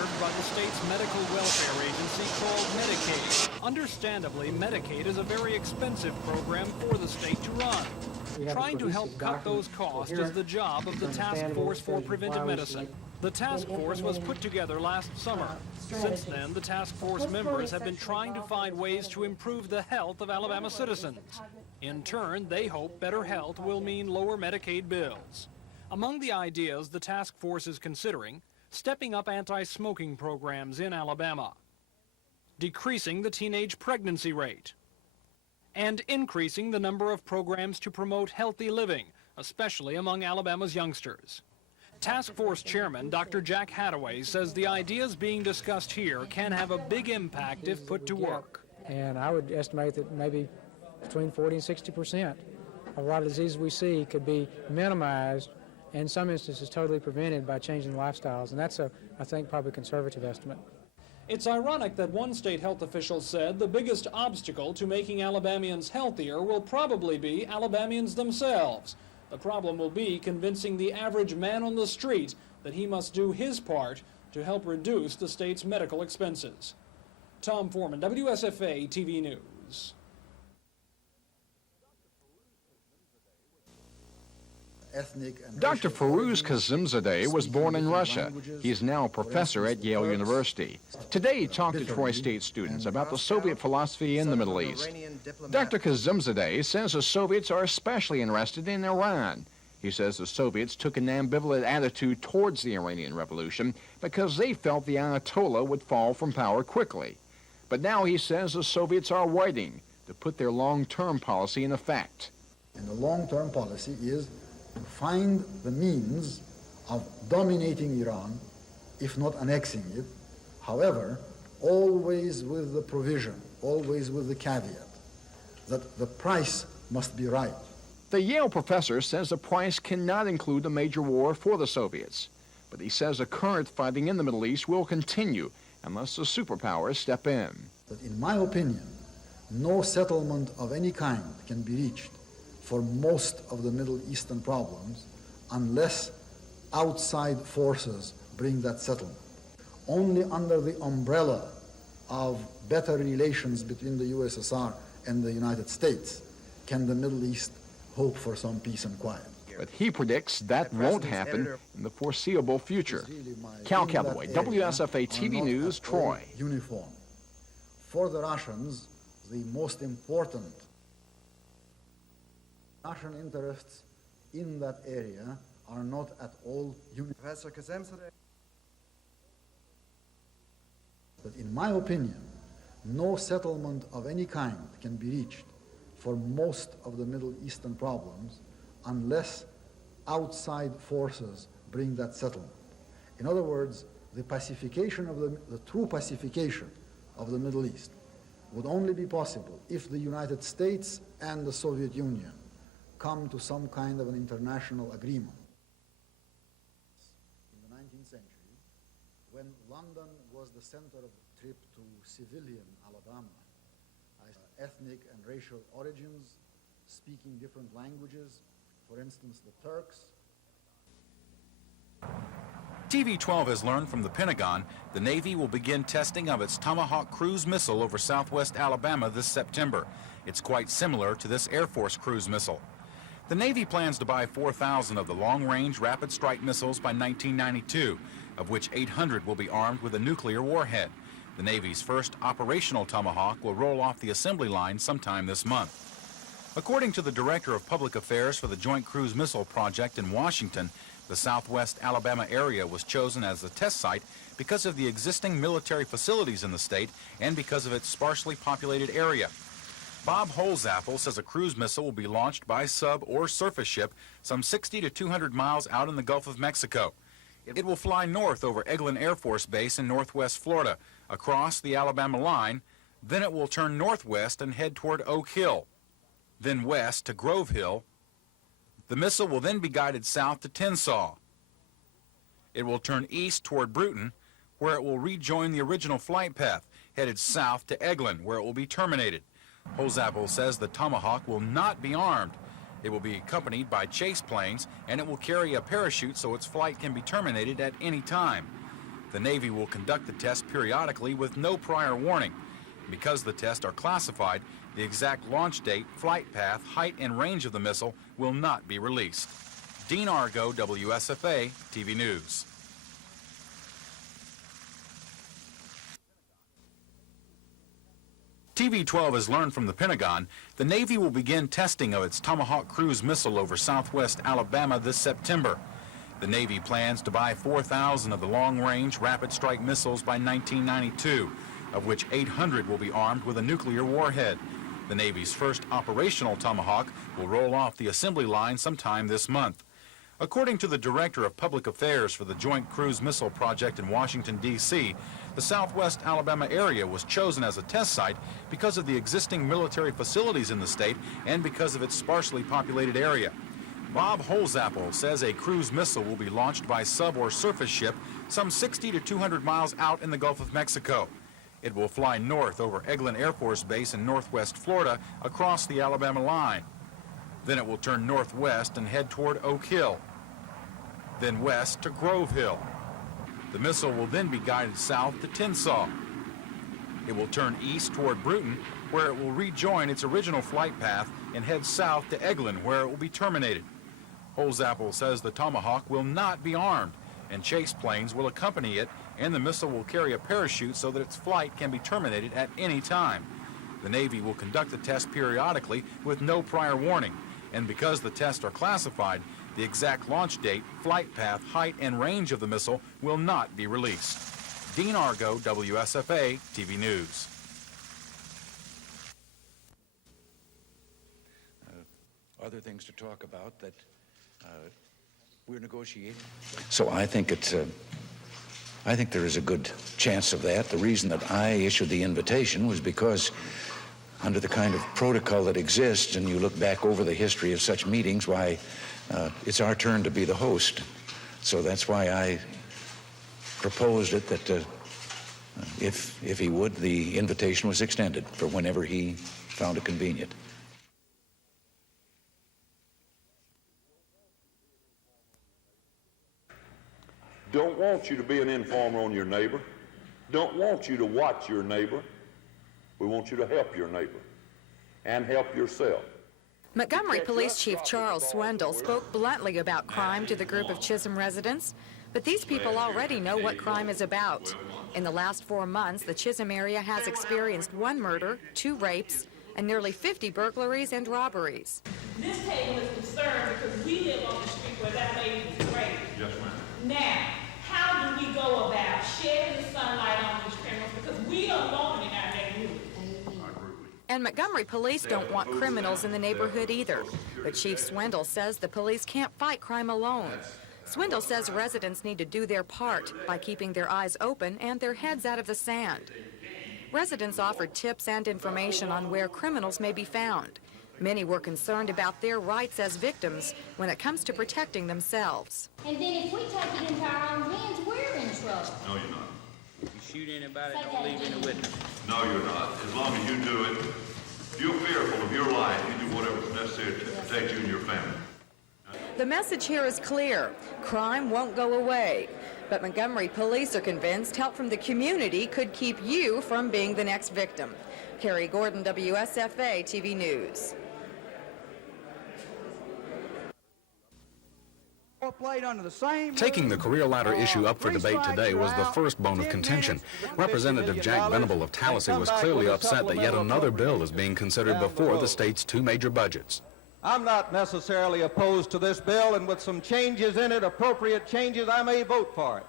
served by the state's medical welfare agency called Medicaid. Understandably, Medicaid is a very expensive program for the state to run. Trying to help cut those costs is the job of the Task Force for Preventive Medicine. The task force was put together last summer. Since then, the task force members have been trying to find ways to improve the health of Alabama citizens. In turn, they hope better health will mean lower Medicaid bills. Among the ideas the task force is considering, stepping up anti-smoking programs in Alabama, decreasing the teenage pregnancy rate, and increasing the number of programs to promote healthy living, especially among Alabama's youngsters. Task Force Chairman Dr. Jack Hadaway says the ideas being discussed here can have a big impact if put to work. And I would estimate that maybe between 40 and 60% of a lot of diseases we see could be minimized, in some instances totally prevented by changing lifestyles. And that's I think, probably a conservative estimate. It's ironic that one state health official said the biggest obstacle to making Alabamians healthier will probably be Alabamians themselves. The problem will be convincing the average man on the street that he must do his part to help reduce the state's medical expenses. Tom Foreman, WSFA TV News. Dr. Firuz Kazimzadeh was born in Russia. He is now a professor at Yale University. Today he talked to Troy State students about the Soviet philosophy in the Middle East. Dr. Kazimzadeh says the Soviets are especially interested in Iran. He says the Soviets took an ambivalent attitude towards the Iranian Revolution because they felt the Ayatollah would fall from power quickly. But now he says the Soviets are waiting to put their long-term policy in effect. And the long-term policy is to find the means of dominating Iran, if not annexing it, however, always with the provision, always with the caveat, that the price must be right. The Yale professor says the price cannot include a major war for the Soviets, but he says the current fighting in the Middle East will continue unless the superpowers step in. That in my opinion, no settlement of any kind can be reached for most of the Middle Eastern problems unless outside forces bring that settlement. Only under the umbrella of better relations between the USSR and the United States can the Middle East hope for some peace and quiet. But he predicts that won't happen in the foreseeable future. Cal Calloway, WSFA TV News, Troy. Uniform. For the Russians, the most important Russian interests in that area are not at all uniform. But in my opinion, no settlement of any kind can be reached for most of the Middle Eastern problems unless outside forces bring that settlement. In other words, the pacification of the true pacification of the Middle East would only be possible if the United States and the Soviet Union come to some kind of an international agreement. In the 19th century, when London was the center of the trip to civilian Alabama, ethnic and racial origins, speaking different languages, for instance, the Turks. TV-12 has learned from the Pentagon the Navy will begin testing of its Tomahawk cruise missile over southwest Alabama this September. It's quite similar to this Air Force cruise missile. The Navy plans to buy 4,000 of the long-range rapid strike missiles by 1992, of which 800 will be armed with a nuclear warhead. The Navy's first operational Tomahawk will roll off the assembly line sometime this month. According to the Director of Public Affairs for the Joint Cruise Missile Project in Washington, the southwest Alabama area was chosen as the test site because of the existing military facilities in the state and because of its sparsely populated area. Bob Holzapfel says a cruise missile will be launched by sub or surface ship some 60 to 200 miles out in the Gulf of Mexico. It will fly north over Eglin Air Force Base in northwest Florida, across the Alabama line, then it will turn northwest and head toward Oak Hill, then west to Grove Hill. The missile will then be guided south to Tensaw. It will turn east toward Bruton, where it will rejoin the original flight path, headed south to Eglin, where it will be terminated. Holzapfel says the Tomahawk will not be armed. It will be accompanied by chase planes, and it will carry a parachute so its flight can be terminated at any time. The Navy will conduct the test periodically with no prior warning. Because the tests are classified, the exact launch date, flight path, height, and range of the missile will not be released. Dean Argo, WSFA TV News. TV-12 has learned from the Pentagon the Navy will begin testing of its Tomahawk cruise missile over southwest Alabama this September. The Navy plans to buy 4,000 of the long-range rapid strike missiles by 1992, of which 800 will be armed with a nuclear warhead. The Navy's first operational Tomahawk will roll off the assembly line sometime this month. According to the Director of Public Affairs for the Joint Cruise Missile Project in Washington, D.C., the southwest Alabama area was chosen as a test site because of the existing military facilities in the state and because of its sparsely populated area. Bob Holzapfel says a cruise missile will be launched by sub or surface ship some 60 to 200 miles out in the Gulf of Mexico. It will fly north over Eglin Air Force Base in northwest Florida across the Alabama line. Then it will turn northwest and head toward Oak Hill, then west to Grove Hill. The missile will then be guided south to Tensas. It will turn east toward Bruton, where it will rejoin its original flight path and head south to Eglin, where it will be terminated. Holzapfel says the Tomahawk will not be armed, and chase planes will accompany it, and the missile will carry a parachute so that its flight can be terminated at any time. The Navy will conduct the test periodically with no prior warning, and because the tests are classified, the exact launch date, flight path, height, and range of the missile will not be released. Dean Argo, WSFA TV News. Other things to talk about that we're negotiating. So I think there is a good chance of that. The reason that I issued the invitation was because under the kind of protocol that exists, and you look back over the history of such meetings, why it's our turn to be the host. So that's why I proposed it, that if he would, the invitation was extended for whenever he found it convenient. Don't want you to be an informer on your neighbor. Don't want you to watch your neighbor. We want you to help your neighbor and help yourself. Montgomery Police Chief Charles Swendell spoke bluntly about crime to the group of Chisholm residents, but these people already know what crime is about. In the last 4 months, the Chisholm area has experienced 1 murder, 2 rapes, and nearly 50 burglaries and robberies. This table is concerned because we live on the street where that lady was raped. Yes, ma'am. Now, how do we go about shedding the sunlight on these criminals? Because we don't want them in our neighborhood. And Montgomery police don't want criminals in the neighborhood either. But Chief Swendell says the police can't fight crime alone. Swendell says residents need to do their part by keeping their eyes open and their heads out of the sand. Residents offered tips and information on where criminals may be found. Many were concerned about their rights as victims when it comes to protecting themselves. And then if we take it into our own hands, we're in trouble. No, you're not. If you shoot anybody, don't leave any witness. No, you're not. As long as you do it, if you're fearful of your life, you do whatever's necessary to protect you and your family. The message here is clear. Crime won't go away. But Montgomery police are convinced help from the community could keep you from being the next victim. Carrie Gordon, WSFA TV News. Taking the career ladder issue up for debate today was the first bone of contention. Representative Jack Venable of Tallahassee was clearly upset that yet another bill is being considered before the state's 2 major budgets. I'm not necessarily opposed to this bill, and with some changes in it, appropriate changes, I may vote for it.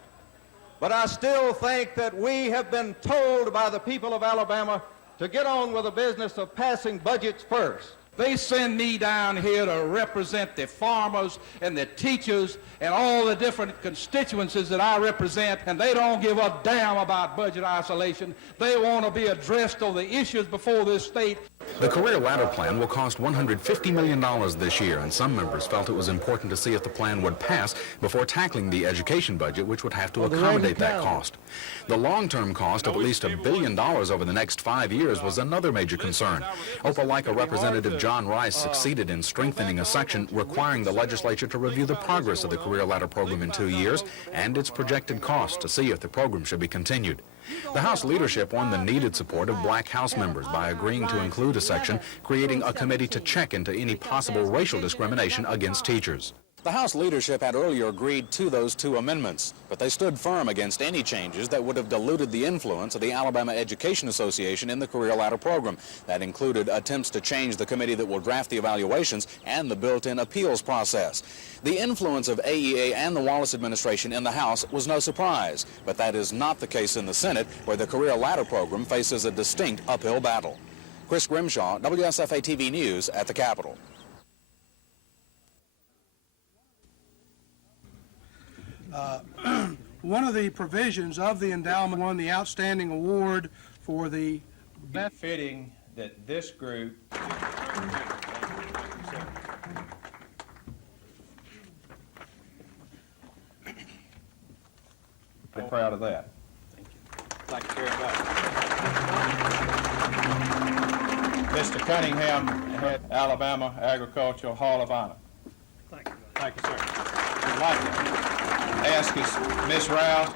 But I still think that we have been told by the people of Alabama to get on with the business of passing budgets first. They send me down here to represent the farmers and the teachers and all the different constituencies that I represent, and they don't give a damn about budget isolation. They want to be addressed on the issues before this state. The Career Ladder Plan will cost $150 million this year, and some members felt it was important to see if the plan would pass before tackling the education budget, which would have to accommodate that cost. The long-term cost of at least $1 billion over the next 5 years was another major concern. Opelika Representative John Rice succeeded in strengthening a section requiring the legislature to review the progress of the Career Ladder program in 2 years and its projected cost to see if the program should be continued. The House leadership won the needed support of black House members by agreeing to include a section creating a committee to check into any possible racial discrimination against teachers. The House leadership had earlier agreed to those 2 amendments, but they stood firm against any changes that would have diluted the influence of the Alabama Education Association in the Career Ladder program. That included attempts to change the committee that will draft the evaluations and the built-in appeals process. The influence of AEA and the Wallace administration in the House was no surprise, but that is not the case in the Senate, where the Career Ladder program faces a distinct uphill battle. Chris Grimshaw, WSFA TV News at the Capitol. One of the provisions of the endowment won the outstanding award for the Fitting that this group be proud of that. Thank you very much. Mr. Cunningham, head Alabama Agricultural Hall of Honor. Thank you. Thank you, sir. I'd like to ask is Miss Rouse.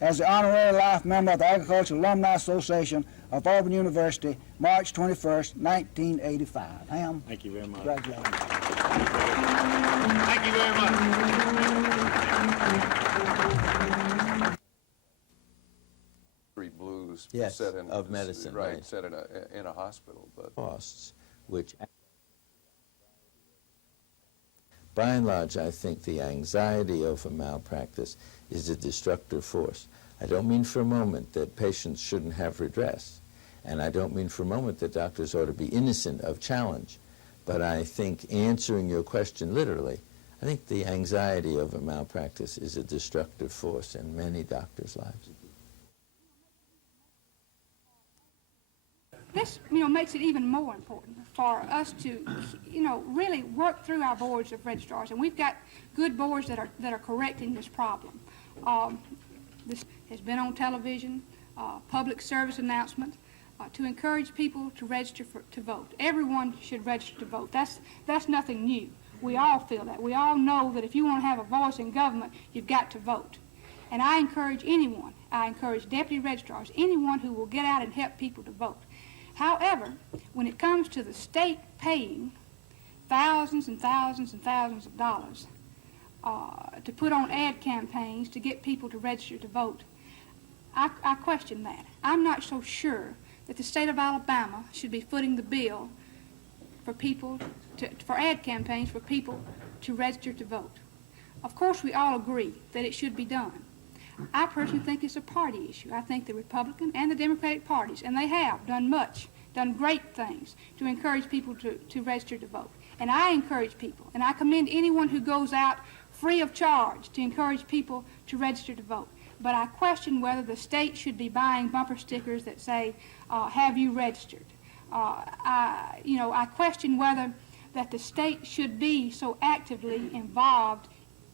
As the honorary life member of the Agricultural Alumni Association of Auburn University, March 21st, 1985. Ham. Thank you very much. Congratulations. Thank you very much. Street blues Yes, set in of medicine, right. set in a hospital, but Costs, which by and large, I think the anxiety over malpractice is a destructive force. I don't mean for a moment that patients shouldn't have redress, and I don't mean for a moment that doctors ought to be innocent of challenge, but I think, answering your question literally, I think the anxiety over malpractice is a destructive force in many doctors' lives. This, makes it even more important for us to, really work through our boards of registrars, and we've got good boards that are correcting this problem. This has been on television, public service announcements to encourage people to register to vote. Everyone should register to vote. That's nothing new. We all feel that. We all know that if you want to have a voice in government, you've got to vote. And I encourage anyone, I encourage deputy registrars, anyone who will get out and help people to vote. However, when it comes to the state paying thousands and thousands and thousands of dollars to put on ad campaigns to get people to register to vote, I question that. I'm not so sure that the state of Alabama should be footing the bill for people for ad campaigns for people to register to vote. Of course, we all agree that it should be done. I personally think it's a party issue. I think the Republican and the Democratic parties, and they have done great things to encourage people to register to vote. And I encourage people, and I commend anyone who goes out free of charge to encourage people to register to vote. But I question whether the state should be buying bumper stickers that say, have you registered? I question whether that the state should be so actively involved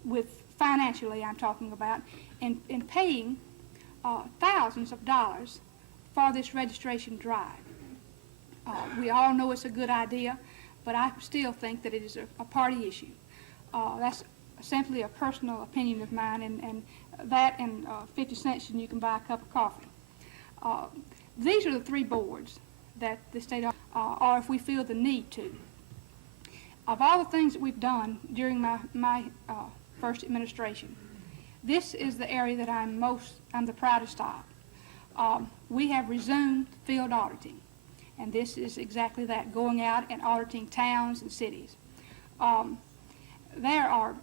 with, financially I'm talking about, in paying thousands of dollars for this registration drive. We all know it's a good idea, but I still think that it is a party issue. That's simply a personal opinion of mine, and that and 50 cents and you can buy a cup of coffee. These are the three boards that the state, or if we feel the need to. Of all the things that we've done during my first administration, this is the area that I'm the proudest of. We have resumed field auditing, and this is exactly that, going out and auditing towns and cities. There are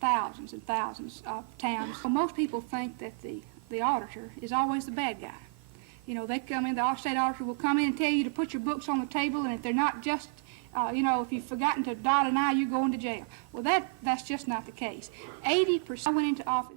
thousands and thousands of towns. So most people think that the auditor is always the bad guy. They come in, the state auditor will come in and tell you to put your books on the table, and if they're not just, if you've forgotten to dot an I, you're going to jail. Well, that's just not the case. 80%, I went into office.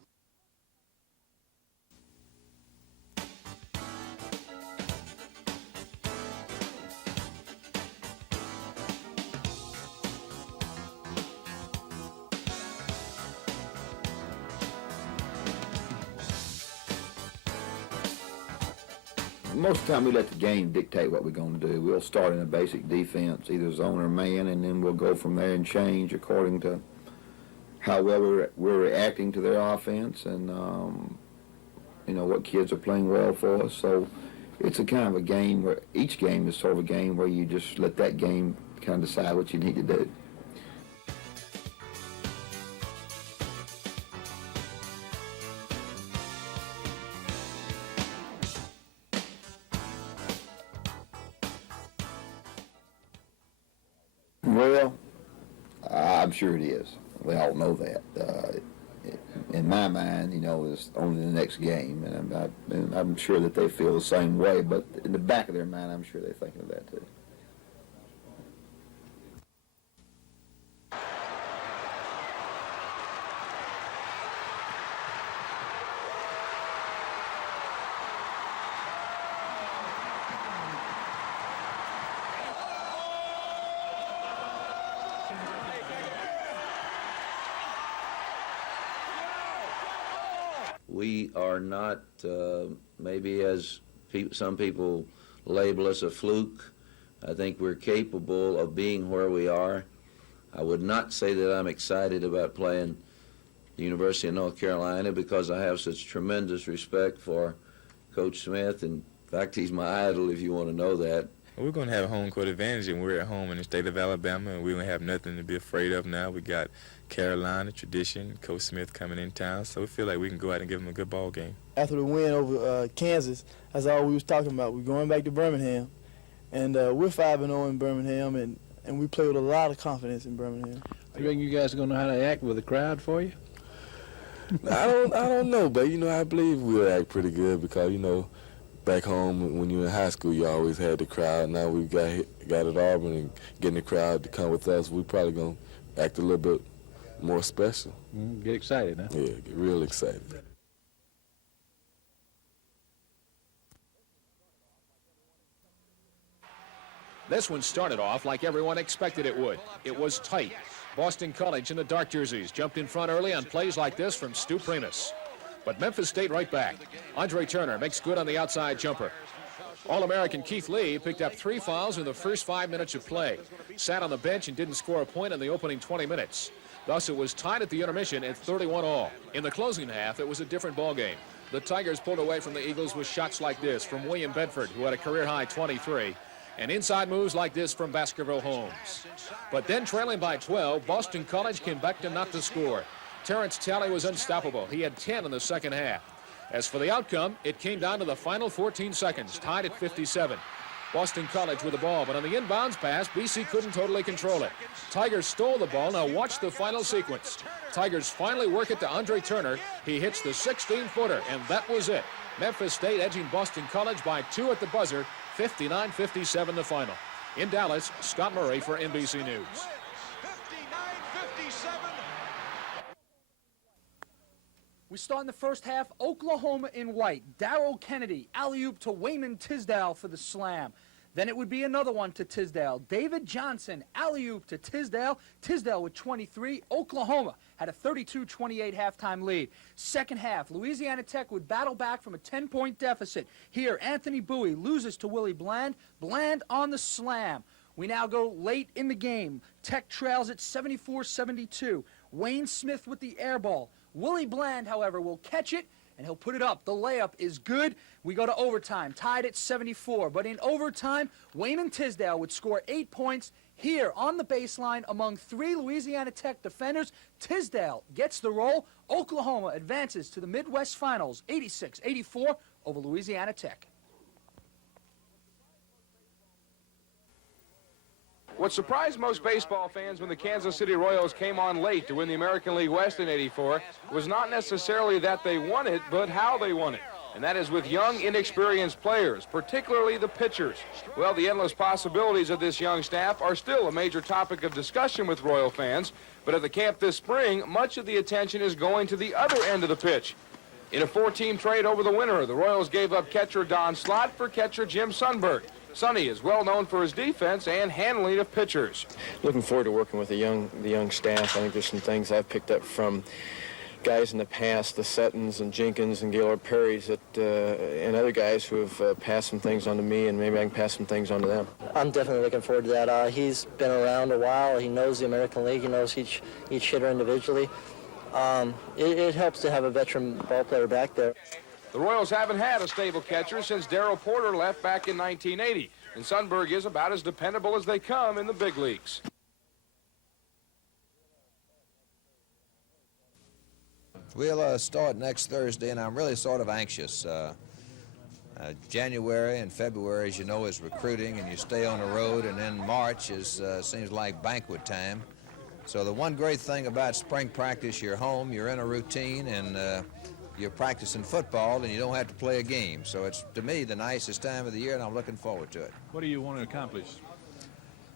Most of the time we let the game dictate what we're going to do. We'll start in a basic defense, either zone or man, and then we'll go from there and change according to how well we're reacting to their offense and, you know, what kids are playing well for us. So it's a kind of a game where each game is sort of a game where you just let that game kind of decide what you need to do. Well, I'm sure it is. We all know that. In my mind, you know, it's only the next game, and I'm sure that they feel the same way, but in the back of their mind, I'm sure they're thinking of that too. We are not, maybe as some people label us, a fluke. I think we're capable of being where we are. I would not say that I'm excited about playing the University of North Carolina because I have such tremendous respect for Coach Smith. In fact, he's my idol, if you want to know that. We're going to have a home court advantage, and we're at home in the state of Alabama, and we don't have nothing to be afraid of now. We got Carolina, tradition, Coach Smith coming in town, so we feel like we can go out and give them a good ball game. After the win over Kansas, that's all we was talking about. We're going back to Birmingham, and we're 5-0 in Birmingham, and we play with a lot of confidence in Birmingham. You reckon you guys are going to know how to act with a crowd for you? I don't know, but, you know, I believe we'll act pretty good because, you know, back home when you were in high school, you always had the crowd. Now we've got at Auburn and getting the crowd to come with us. We're probably going to act a little bit more special. Get excited, huh? Yeah, get real excited. This one started off like everyone expected it would. It was tight. Boston College in the dark jerseys jumped in front early on plays like this from Stu Primus. But Memphis stayed right back. Andre Turner makes good on the outside jumper. All-American Keith Lee picked up 3 fouls in the first 5 minutes of play. Sat on the bench and didn't score a point in the opening 20 minutes. Thus, it was tied at the intermission at 31-all. In the closing half, it was a different ballgame. The Tigers pulled away from the Eagles with shots like this from William Bedford, who had a career-high 23, and inside moves like this from Baskerville Holmes. But then, trailing by 12, Boston College came back to not to score. Terrence Talley was unstoppable. He had 10 in the second half. As for the outcome, it came down to the final 14 seconds, tied at 57. Boston College with the ball, but on the inbounds pass, BC couldn't totally control it. Tigers stole the ball. Now watch the final sequence. Tigers finally work it to Andre Turner. He hits the 16-footer, and that was it. Memphis State edging Boston College by 2 at the buzzer, 59-57 the final. In Dallas, Scott Murray for NBC News. We start in the first half, Oklahoma in white. Darrell Kennedy, alley-oop to Wayman Tisdale for the slam. Then it would be another one to Tisdale. David Johnson, alley-oop to Tisdale. Tisdale with 23. Oklahoma had a 32-28 halftime lead. Second half, Louisiana Tech would battle back from a 10-point deficit. Here, Anthony Bowie loses to Willie Bland. Bland on the slam. We now go late in the game. Tech trails at 74-72. Wayne Smith with the air ball. Willie Bland, however, will catch it, and he'll put it up. The layup is good. We go to overtime, tied at 74. But in overtime, Wayman Tisdale would score 8 points here on the baseline among 3 Louisiana Tech defenders. Tisdale gets the roll. Oklahoma advances to the Midwest Finals, 86-84 over Louisiana Tech. What surprised most baseball fans when the Kansas City Royals came on late to win the American League West in '84 was not necessarily that they won it, but how they won it. And that is with young, inexperienced players, particularly the pitchers. Well, the endless possibilities of this young staff are still a major topic of discussion with Royal fans, but at the camp this spring, much of the attention is going to the other end of the pitch. In a 4-team trade over the winter, the Royals gave up catcher Don Slott for catcher Jim Sundberg. Sonny is well known for his defense and handling of pitchers. Looking forward to working with the young staff. I think there's some things I've picked up from guys in the past, the Suttons and Jenkins and Gaylord Perrys, and other guys who have passed some things on to me, and maybe I can pass some things on to them. I'm definitely looking forward to that. He's been around a while. He knows the American League. He knows each hitter individually. It helps to have a veteran ball player back there. The Royals haven't had a stable catcher since Darrell Porter left back in 1980, and Sundberg is about as dependable as they come in the big leagues. We'll start next Thursday, and I'm really sort of anxious. January and February, as you know, is recruiting, and you stay on the road, and then March is seems like banquet time. So the one great thing about spring practice, you're home, you're in a routine, and you're practicing football, and you don't have to play a game. So it's, to me, the nicest time of the year, and I'm looking forward to it. What do you want to accomplish?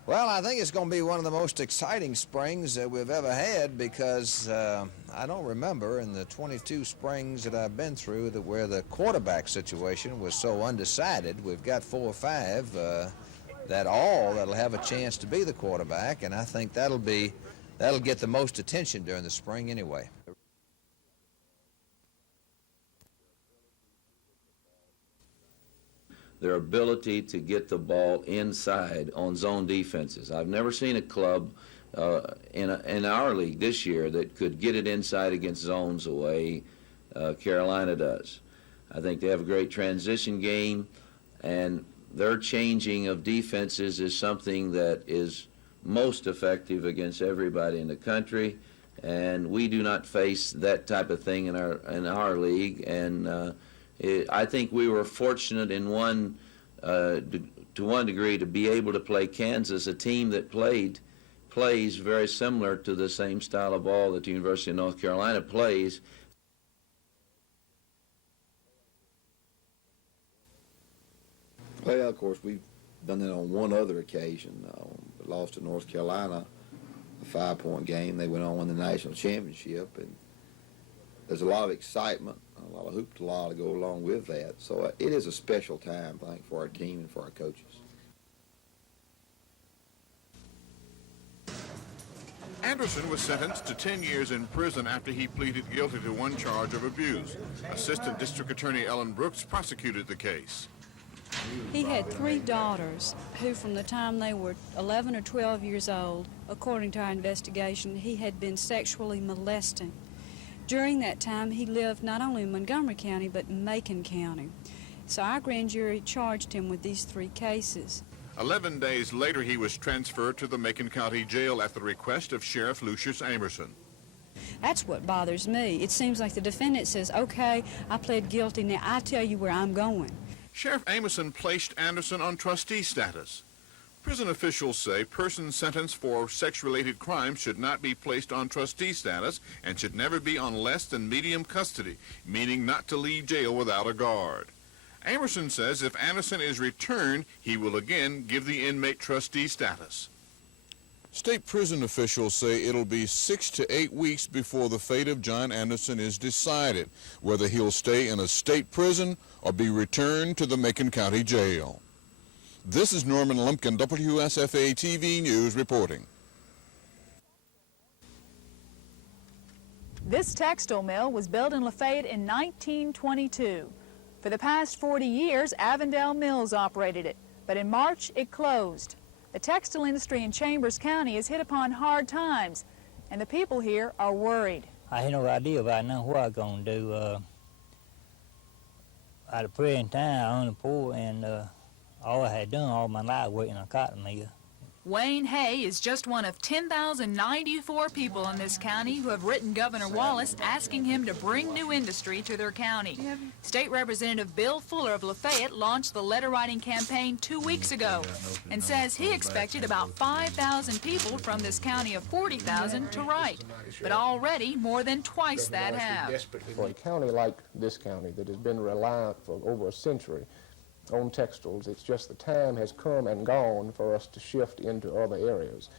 Well, I think it's going to be one of the most exciting springs that we've ever had, because I don't remember in the 22 springs that I've been through where the quarterback situation was so undecided. We've got 4 or 5 that'll have a chance to be the quarterback, and I think that'll get the most attention during the spring anyway. Their ability to get the ball inside on zone defenses. I've never seen a club in our league this year that could get it inside against zones the way Carolina does. I think they have a great transition game, and their changing of defenses is something that is most effective against everybody in the country, and we do not face that type of thing in our league. And I think we were fortunate in to one degree to be able to play Kansas, a team that plays very similar to the same style of ball that the University of North Carolina plays. Well, of course, we've done that on one other occasion. We lost to North Carolina, a 5-point game. They went on to win the national championship, and there's a lot of excitement, a lot of hoopla to go along with that. So it is a special time, I think, for our team and for our coaches. Anderson was sentenced to 10 years in prison after he pleaded guilty to one charge of abuse. Assistant District Attorney Ellen Brooks prosecuted the case. He had 3 daughters who, from the time they were 11 or 12 years old, according to our investigation, he had been sexually molesting. During that time, he lived not only in Montgomery County, but in Macon County. So our grand jury charged him with these 3 cases. 11 days later, he was transferred to the Macon County Jail at the request of Sheriff Lucius Amerson. That's what bothers me. It seems like the defendant says, okay, I pled guilty, now I tell you where I'm going. Sheriff Amerson placed Anderson on trustee status. Prison officials say persons sentenced for sex-related crimes should not be placed on trustee status and should never be on less than medium custody, meaning not to leave jail without a guard. Amerson says if Anderson is returned, he will again give the inmate trustee status. State prison officials say it'll be 6 to 8 weeks before the fate of John Anderson is decided, whether he'll stay in a state prison or be returned to the Macon County Jail. This is Norman Lumpkin, WSFA TV News reporting. This textile mill was built in Lafayette in 1922. For the past 40 years, Avondale Mills operated it, but in March it closed. The textile industry in Chambers County is hit upon hard times, and the people here are worried. I had no idea right now what I was going to do. I had a prayer in town, unemployed, and all I had done all my life working on a cotton mill. Wayne Hay is just one of 10,094 people in this county who have written Governor Wallace asking him to bring new industry to their county. State Representative Bill Fuller of Lafayette launched the letter-writing campaign 2 weeks ago and says he expected about 5,000 people from this county of 40,000 to write. But already more than twice that have. For a county like this county that has been reliant for over a century on textiles, it's just the time has come and gone for us to shift into other areas.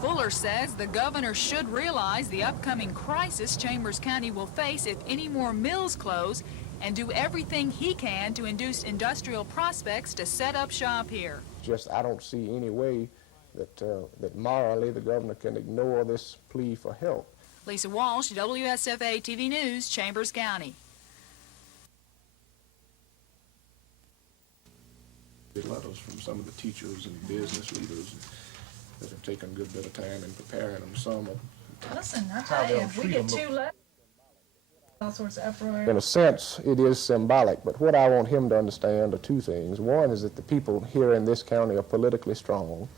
Fuller says the governor should realize the upcoming crisis Chambers County will face if any more mills close and do everything he can to induce industrial prospects to set up shop here. Just I don't see any way that morally the governor can ignore this plea for help. Lisa Walsh, WSFA TV News, Chambers County. Letters from some of the teachers and business leaders that have taken a good bit of time in preparing them. Some of Listen, I tell you, if we get 2 letters, all sorts of uproar. in a sense, it is symbolic, but what I want him to understand are 2 things. One is that the people here in this county are politically strong,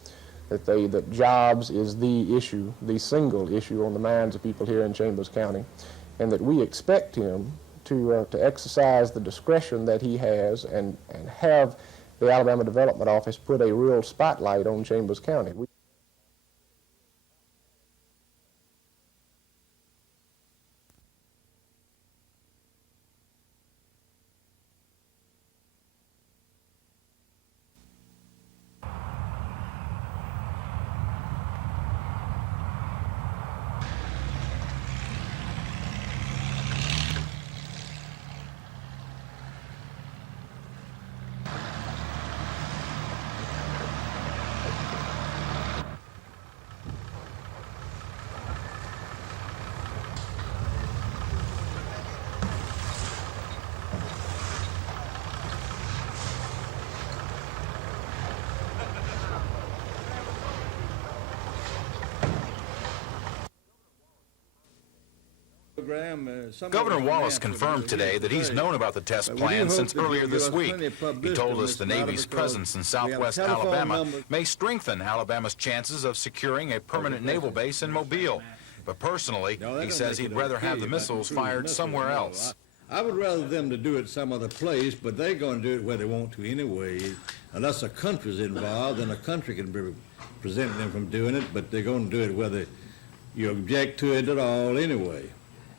that jobs is the issue, the single issue on the minds of people here in Chambers County, and that we expect him to exercise the discretion that he has and have the Alabama Development Office put a real spotlight on Chambers County. Governor Wallace confirmed today that he's known about the test plan since earlier this week. He told us the Navy's presence in southwest Alabama may strengthen Alabama's chances of securing a permanent naval base in Mobile. But personally, he says he'd rather have the missiles fired somewhere else. I would rather them to do it some other place, but they're going to do it where they want to anyway. Unless a country's involved, then a country can prevent them from doing it, but they're going to do it whether you object to it at all anyway.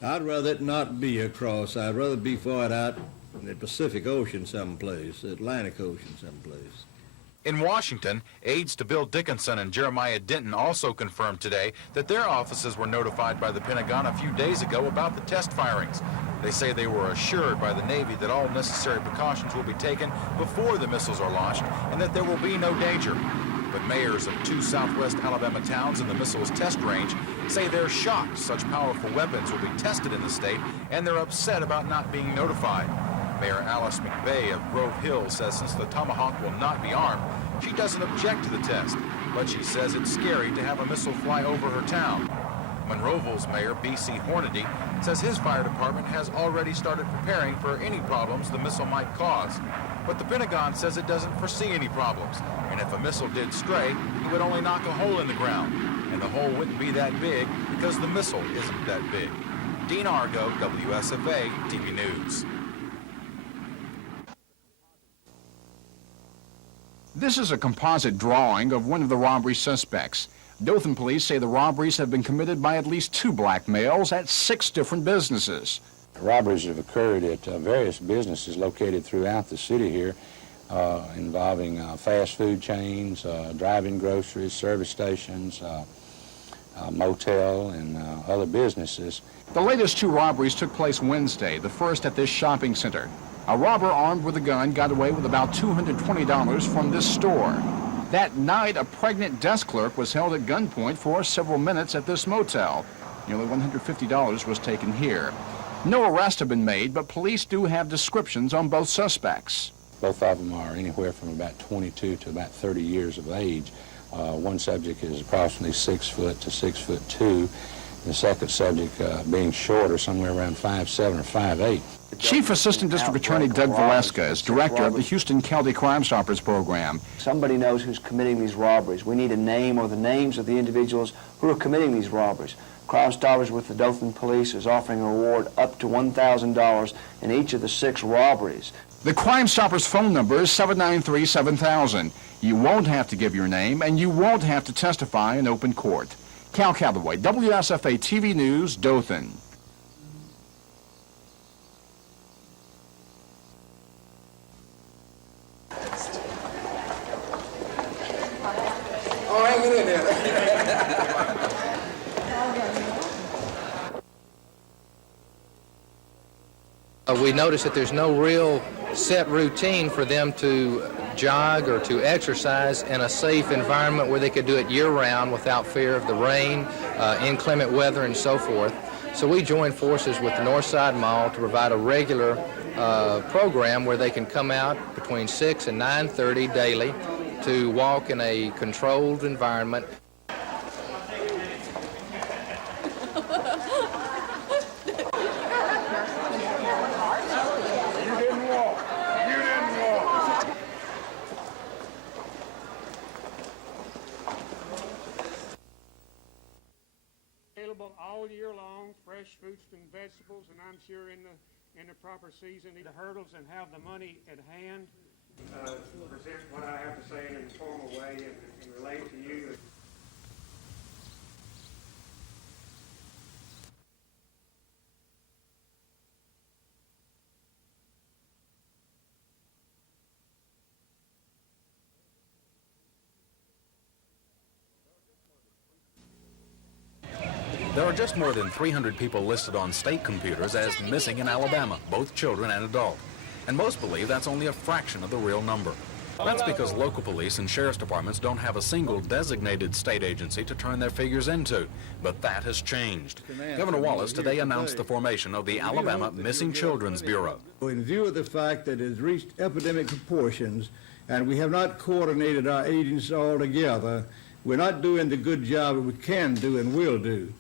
I'd rather it not be across. I'd rather be fired out in the Pacific Ocean someplace, Atlantic Ocean someplace. In Washington, aides to Bill Dickinson and Jeremiah Denton also confirmed today that their offices were notified by the Pentagon a few days ago about the test firings. They say they were assured by the Navy that all necessary precautions will be taken before the missiles are launched and that there will be no danger. But mayors of 2 southwest Alabama towns in the missiles test range say they're shocked such powerful weapons will be tested in the state, and they're upset about not being notified. Mayor Alice McVeigh of Grove Hill says since the Tomahawk will not be armed, she doesn't object to the test, but she says it's scary to have a missile fly over her town. Monroeville's Mayor B.C. Hornady says his fire department has already started preparing for any problems the missile might cause. But the Pentagon says it doesn't foresee any problems, and if a missile did stray, it would only knock a hole in the ground, and the hole wouldn't be that big because the missile isn't that big. Dean Argo, WSFA TV News. This is a composite drawing of one of the robbery suspects. Dothan police say the robberies have been committed by at least 2 black males at 6 different businesses. Robberies have occurred at various businesses located throughout the city here, involving fast food chains, drive-in groceries, service stations, motel, and other businesses. The latest 2 robberies took place Wednesday, the first at this shopping center. A robber armed with a gun got away with about $220 from this store. That night, a pregnant desk clerk was held at gunpoint for several minutes at this motel. Nearly $150 was taken here. No arrests have been made, but police do have descriptions on both suspects. Both of them are anywhere from about 22 to about 30 years of age. One subject is approximately 6 foot to 6'2". The second subject being shorter, somewhere around 5'7" or 5'8". Chief Assistant District Attorney Doug Valeska is director of the Houston County Crime Stoppers program. Somebody knows who's committing these robberies. We need a name or the names of the individuals who are committing these robberies. Crime Stoppers with the Dothan Police is offering a reward up to $1,000 in each of the 6 robberies. The Crime Stoppers phone number is 793-7000. You won't have to give your name, and you won't have to testify in open court. Cal Calloway, WSFA TV News, Dothan. Oh, hang it in there. We notice that there's no real set routine for them to jog or to exercise in a safe environment where they could do it year-round without fear of the rain, inclement weather, and so forth. So we joined forces with the Northside Mall to provide a regular program where they can come out between 6 and 9:30 daily to walk in a controlled environment. Available all year long, fresh fruits and vegetables, and I'm sure in the proper season, the hurdles and have the money at hand. Present what I have to say in an informal way and relate to you. There are just more than 300 people listed on state computers as missing in Alabama, both children and adult. And most believe that's only a fraction of the real number. That's because local police and sheriff's departments don't have a single designated state agency to turn their figures into. But that has changed. Governor Wallace today announced the formation of the Alabama Missing Children's Bureau. In view of the fact that it has reached epidemic proportions and we have not coordinated our agencies all together, we're not doing the good job that we can do and will do.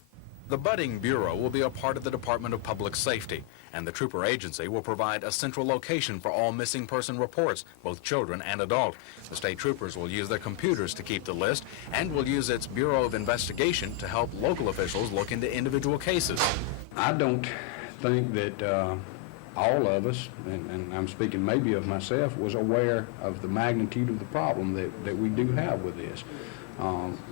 The budding bureau will be a part of the Department of Public Safety, and the trooper agency will provide a central location for all missing person reports, both children and adult. The state troopers will use their computers to keep the list and will use its Bureau of Investigation to help local officials look into individual cases. I don't think that all of us, and I'm speaking maybe of myself, was aware of the magnitude of the problem that we do have with this.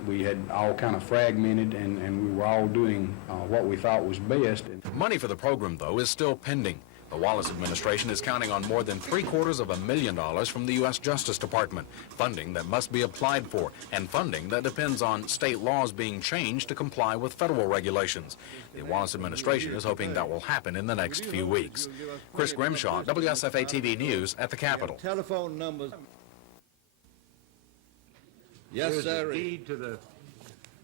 We had all kind of fragmented, and we were all doing what we thought was best. Money for the program, though, is still pending. The Wallace administration is counting on more than $750,000 from the U.S. Justice Department, funding that must be applied for, and funding that depends on state laws being changed to comply with federal regulations. The Wallace administration is hoping that will happen in the next few weeks. Chris Grimshaw, WSFA TV News at the Capitol. Telephone numbers. Yes, sir. There's a deed to the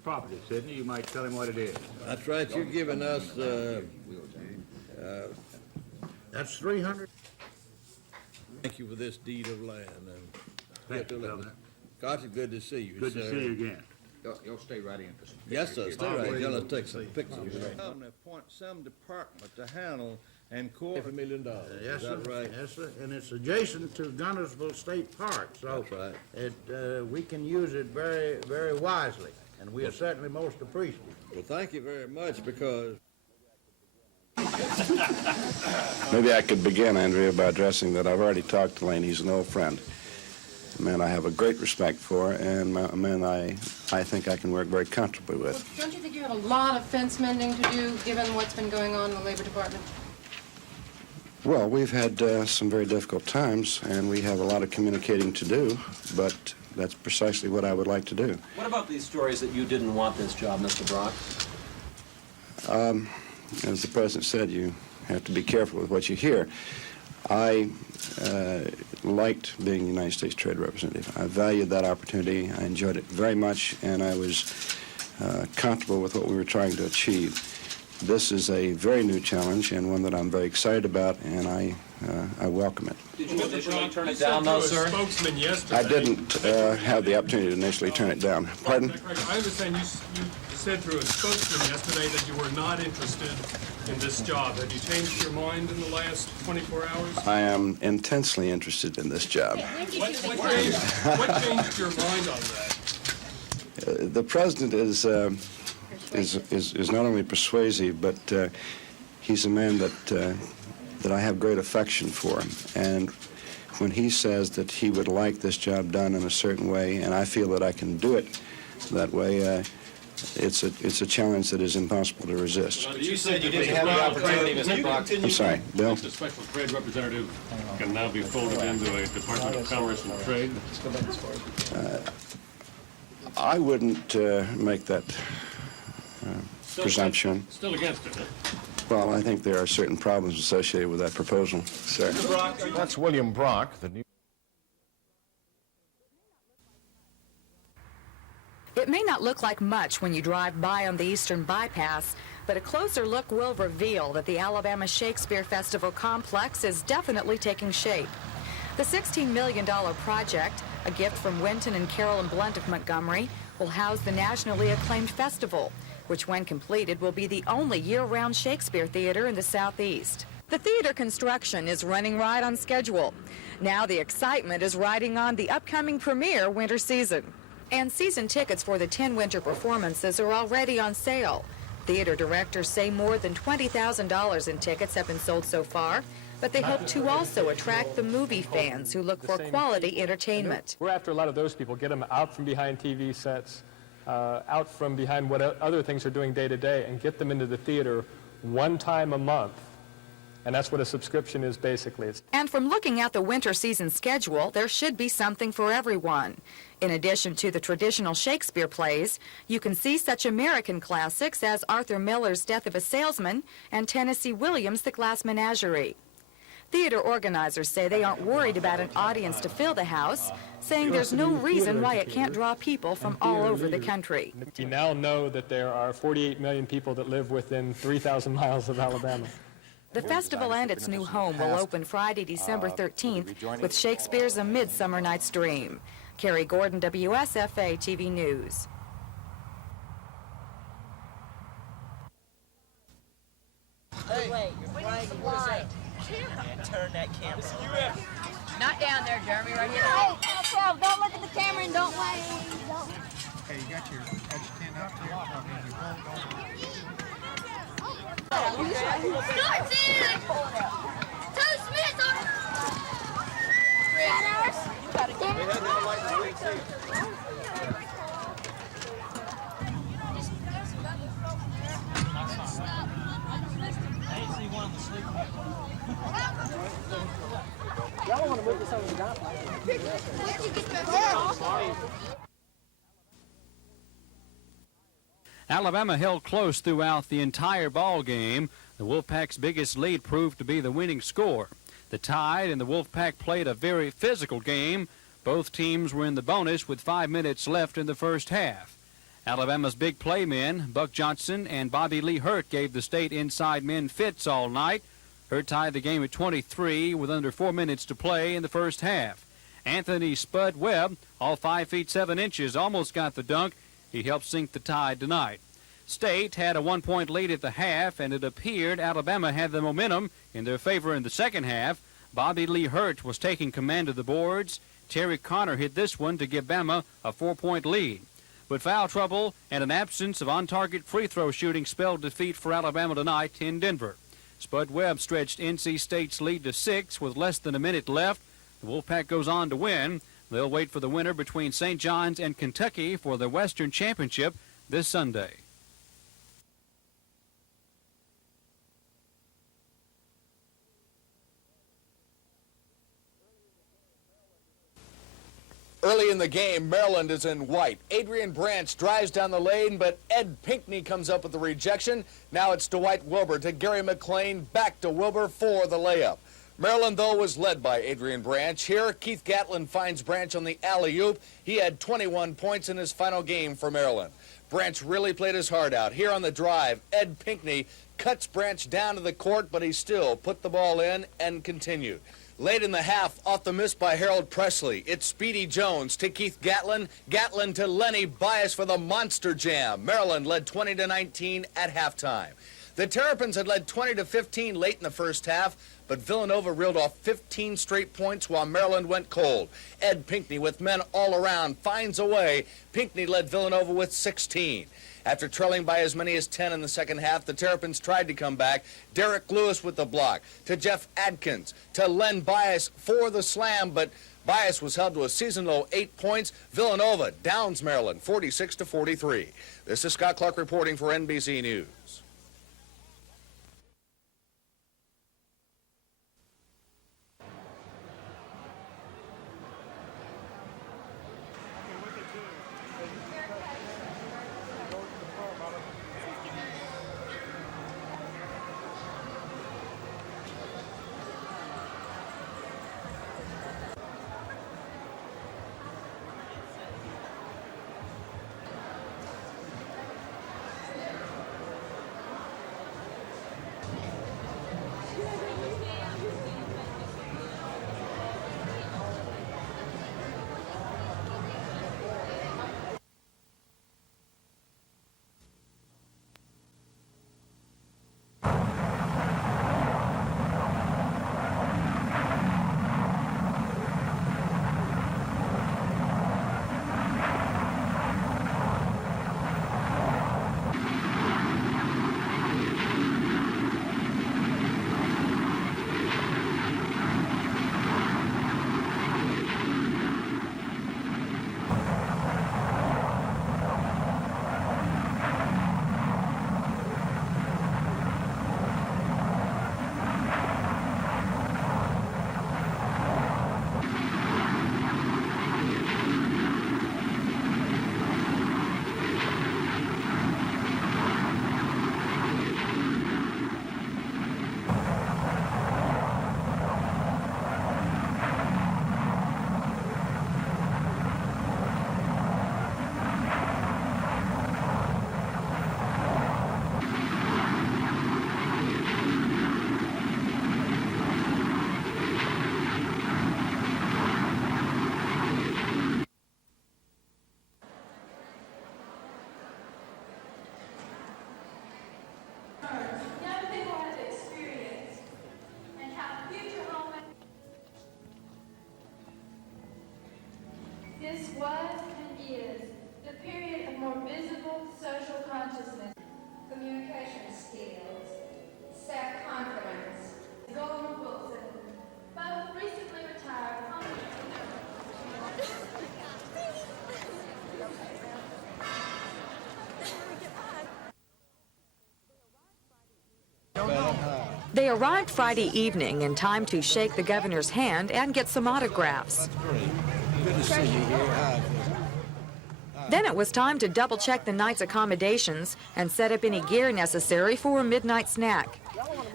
property, Sidney. You might tell him what it is. That's right. You're giving us, That's 300. thank you for this deed of land. Thank you, Governor. Gosh, it's good to see you, Good sir. to see you again. You'll stay right in. Yes, sir. Stay right. You'll take some pictures. Appoint some department to handle and coordinate. $1 million. Yes, Is sir. that right? Yes, sir. And it's adjacent to Gunnersville State Park, so That's right. we can use it very, very wisely, and we are certainly most appreciative. Well, thank you very much, because Maybe I could begin, Andrea, by addressing that I've already talked to Lane. He's an old friend, a man I have a great respect for, and a man I think I can work very comfortably with. Well, don't you think you have a lot of fence mending to do, given what's been going on in the Labor Department? Well, we've had some very difficult times, and we have a lot of communicating to do, but that's precisely what I would like to do. What about these stories that you didn't want this job, Mr. Brock? As the President said, you have to be careful with what you hear. I liked being United States Trade Representative. I valued that opportunity. I enjoyed it very much, and I was comfortable with what we were trying to achieve. This is a very new challenge and one that I'm very excited about, and I welcome it. Did you initially turn it down, though, sir? Spokesman yesterday. I didn't have the opportunity to initially turn it down. Pardon? I understand you said through a spokesman yesterday that you were not interested in this job. Have you changed your mind in the last 24 hours? I am intensely interested in this job. What changed your mind on that? The President is not only persuasive, but he's a man that I have great affection for. And when he says that he would like this job done in a certain way, and I feel that I can do it that way, it's a challenge that is impossible to resist. You said you didn't have the opportunity, Mr. Brock. I'm sorry, Bill? The special trade representative can now be folded into a Department of Commerce and Trade. I wouldn't make that presumption. Still against it, huh? Well, I think there are certain problems associated with that proposal, sir. That's William Brock, the new... It may not look like much when you drive by on the Eastern Bypass, but a closer look will reveal that the Alabama Shakespeare Festival complex is definitely taking shape. The $16 million project, a gift from Winton and Carolyn Blunt of Montgomery, will house the nationally acclaimed festival, which when completed will be the only year-round Shakespeare theater in the Southeast. The theater construction is running right on schedule. Now the excitement is riding on the upcoming premiere winter season. And season tickets for the 10 winter performances are already on sale. Theater directors say more than $20,000 in tickets have been sold so far, but they hope to also attract the movie fans who look for quality entertainment. We're after a lot of those people, get them out from behind TV sets, out from behind what other things are doing day to day, and get them into the theater one time a month. And that's what a subscription is basically. And from looking at the winter season schedule, there should be something for everyone. In addition to the traditional Shakespeare plays, you can see such American classics as Arthur Miller's Death of a Salesman and Tennessee Williams' The Glass Menagerie. Theater organizers say they aren't worried about an audience to fill the house, saying there's no reason why it can't draw people from all over the country. We now know that there are 48 million people that live within 3,000 miles of Alabama. The festival and its new home will open Friday, December 13th with Shakespeare's A Midsummer Night's Dream. Carrie Gordon, WSFA TV News. Hey, we need some light. Turn that camera. Not down there, Jeremy, right here. Hey, don't look at the camera and don't wave. Okay, you got your stand up there. Y'all want to move this over the dock? Alabama held close throughout the entire ball game. The Wolfpack's biggest lead proved to be the winning score. The Tide and the Wolfpack played a very physical game. Both teams were in the bonus with 5 minutes left in the first half. Alabama's big play men, Buck Johnson and Bobby Lee Hurt, gave the state inside men fits all night. Hurt tied the game at 23 with under 4 minutes to play in the first half. Anthony Spud Webb, all 5 feet 7 inches, almost got the dunk. He helped sink the Tide tonight. State had a 1-point lead at the half, and it appeared Alabama had the momentum in their favor in the second half. Bobby Lee Hurt was taking command of the boards. Terry Connor hit this one to give Bama a 4-point lead. But foul trouble and an absence of on-target free throw shooting spelled defeat for Alabama tonight in Denver. Spud Webb stretched NC State's lead to 6 with less than a minute left. The Wolfpack goes on to win. They'll wait for the winner between St. John's and Kentucky for the Western Championship this Sunday. Early in the game, Maryland is in white. Adrian Branch drives down the lane, but Ed Pinckney comes up with the rejection. Now it's Dwight Wilbur to Gary McLean, back to Wilbur for the layup. Maryland, though, was led by Adrian Branch. Here, Keith Gatlin finds Branch on the alley-oop. He had 21 points in his final game for Maryland. Branch really played his heart out. Here on the drive, Ed Pinckney cuts Branch down to the court, but he still put the ball in and continued. Late in the half, off the miss by Harold Presley, it's Speedy Jones to Keith Gatlin. Gatlin to Lenny Bias for the monster jam. Maryland led 20-19 at halftime. The Terrapins had led 20-15 late in the first half, but Villanova reeled off 15 straight points while Maryland went cold. Ed Pinckney, with men all around, finds a way. Pinckney led Villanova with 16. After trailing by as many as 10 in the second half, the Terrapins tried to come back. Derek Lewis with the block, to Jeff Adkins, to Len Bias for the slam, but Bias was held to a season-low 8 points. Villanova downs Maryland 46-43. This is Scott Clark reporting for NBC News. This was and is the period of more visible social consciousness, communication skills, self-confidence, golden books, and both recently retired. They arrived Friday evening in time to shake the governor's hand and get some autographs. Good to see you here. Then it was time to double-check the night's accommodations and set up any gear necessary for a midnight snack.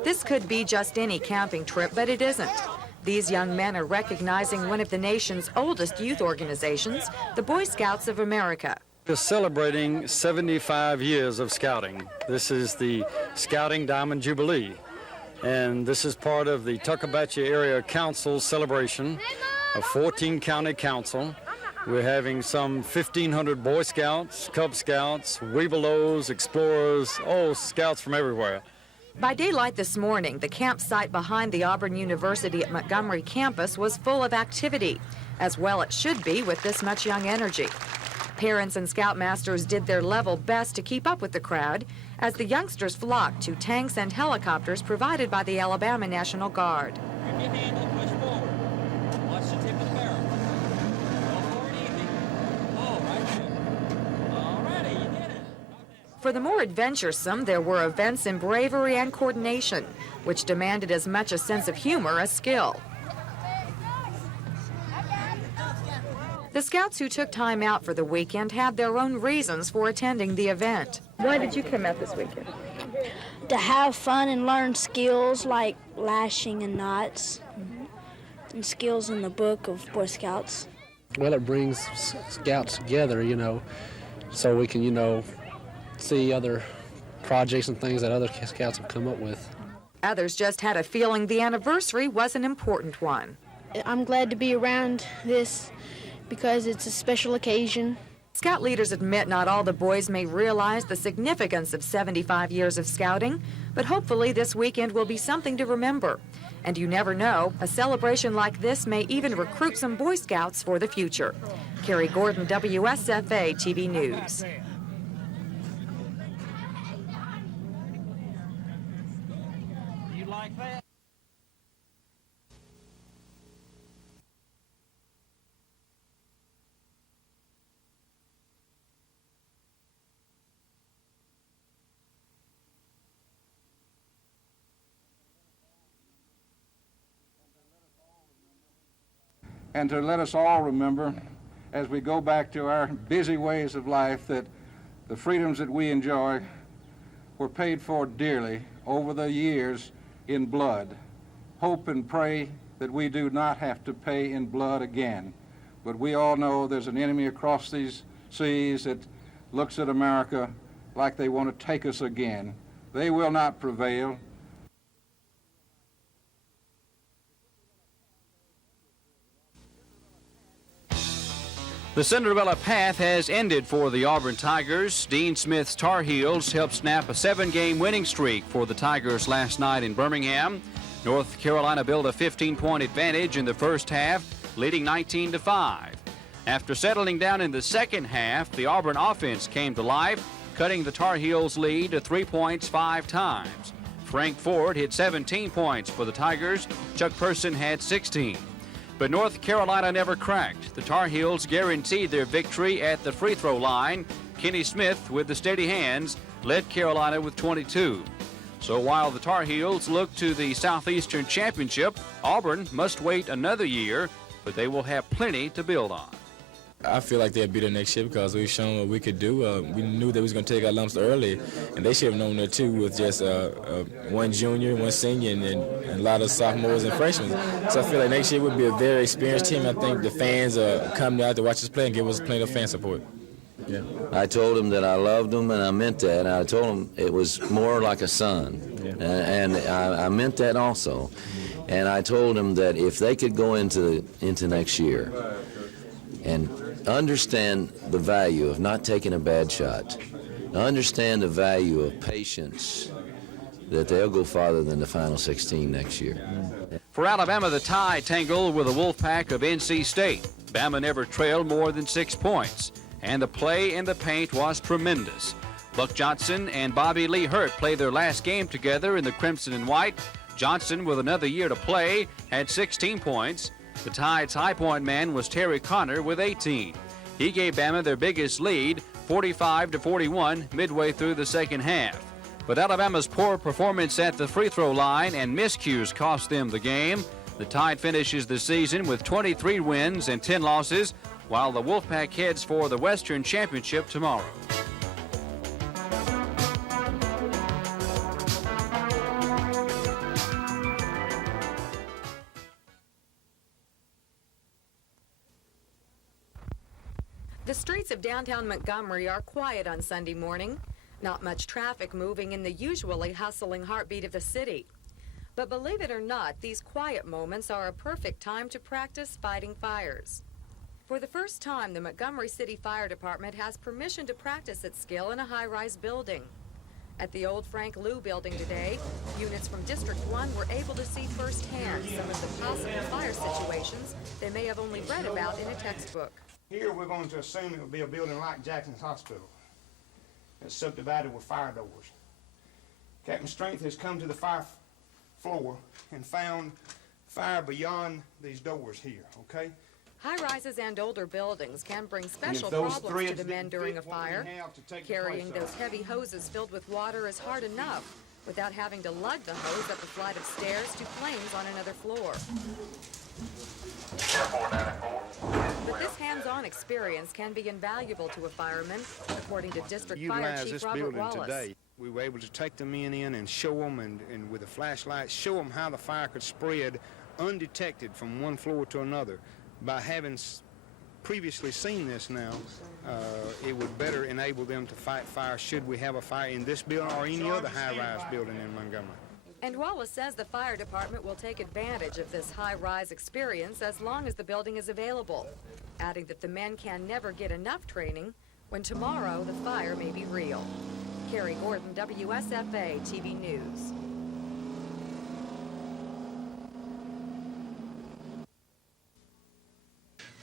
This could be just any camping trip, but it isn't. These young men are recognizing one of the nation's oldest youth organizations, the Boy Scouts of America. We're celebrating 75 years of scouting. This is the Scouting Diamond Jubilee, and this is part of the Tuckabashie Area Council's celebration of 14 County Council. We're having some 1,500 Boy Scouts, Cub Scouts, Webelos, Explorers, scouts from everywhere. By daylight this morning, the campsite behind the Auburn University at Montgomery campus was full of activity, as well it should be with this much young energy. Parents and scoutmasters did their level best to keep up with the crowd as the youngsters flocked to tanks and helicopters provided by the Alabama National Guard. Grip your hand and push forward. Watch the tip of the barrel. Go forward easy. Oh, right there. All righty, you did it. For the more adventuresome, there were events in bravery and coordination, which demanded as much a sense of humor as skill. The scouts who took time out for the weekend had their own reasons for attending the event. Why did you come out this weekend? To have fun and learn skills like lashing and knots, and skills in the book of Boy Scouts. Well, it brings scouts together, so we can, see other projects and things that other scouts have come up with. Others just had a feeling the anniversary was an important one. I'm glad to be around this because it's a special occasion. Scout leaders admit not all the boys may realize the significance of 75 years of scouting, but hopefully this weekend will be something to remember. And you never know, a celebration like this may even recruit some Boy Scouts for the future. Carrie Gordon, WSFA TV News. You like that? And to let us all remember, as we go back to our busy ways of life, that the freedoms that we enjoy were paid for dearly over the years in blood. Hope and pray that we do not have to pay in blood again. But we all know there's an enemy across these seas that looks at America like they want to take us again. They will not prevail. The Cinderella path has ended for the Auburn Tigers. Dean Smith's Tar Heels helped snap a 7-game winning streak for the Tigers last night in Birmingham. North Carolina built a 15-point advantage in the first half, leading 19-5. After settling down in the second half, the Auburn offense came to life, cutting the Tar Heels' lead to 3 points 5 times. Frank Ford hit 17 points for the Tigers. Chuck Person had 16. But North Carolina never cracked. The Tar Heels guaranteed their victory at the free throw line. Kenny Smith, with the steady hands, led Carolina with 22. So while the Tar Heels look to the Southeastern Championship, Auburn must wait another year, but they will have plenty to build on. I feel like they'll be there next year because we've shown what we could do. We knew that we was going to take our lumps early, and they should have known that too with just one junior, one senior, and a lot of sophomores and freshmen. So I feel like next year would be a very experienced team. I think the fans are coming out to watch us play and give us plenty of fan support. Yeah. I told him that I loved him, and I meant that. And I told him it was more like a son, and I meant that also. And I told him that if they could go into next year and understand the value of not taking a bad shot, understand the value of patience, that they'll go farther than the Final 16 next year. For Alabama, the Tide tangle with the Wolfpack of NC State. Bama never trailed more than 6 points, and the play in the paint was tremendous. Buck Johnson and Bobby Lee Hurt played their last game together in the crimson and white. Johnson, with another year to play, had 16 points. The Tide's high point man was Terry Connor with 18. He gave Bama their biggest lead, 45-41, midway through the second half. But Alabama's poor performance at the free throw line and miscues cost them the game. The Tide finishes the season with 23 wins and 10 losses, while the Wolfpack heads for the Western Championship tomorrow. The streets of downtown Montgomery are quiet on Sunday morning. Not much traffic moving in the usually hustling heartbeat of the city. But believe it or not, these quiet moments are a perfect time to practice fighting fires. For the first time, the Montgomery City Fire Department has permission to practice its skill in a high-rise building. At the old Frank Lew building today, units from District 1 were able to see firsthand some of the possible fire situations they may have only read about in a textbook. Here we're going to assume it will be a building like Jackson's Hospital. It's subdivided with fire doors. Captain Strength has come to the fire floor and found fire beyond these doors here, okay? High-rises and older buildings can bring special problems to the men during a fire. Carrying those heavy hoses filled with water is hard enough without having to lug the hose up a flight of stairs to flames on another floor. But this hands-on experience can be invaluable to a fireman, according to District Fire Chief Robert Wallace. Today. We were able to take the men in and show them, and with a flashlight, show them how the fire could spread undetected from one floor to another. By having previously seen this now, it would better enable them to fight fire should we have a fire in this building or any other high-rise building in Montgomery. And Wallace says the fire department will take advantage of this high-rise experience as long as the building is available, adding that the men can never get enough training when tomorrow the fire may be real. Carrie Gordon, WSFA TV News.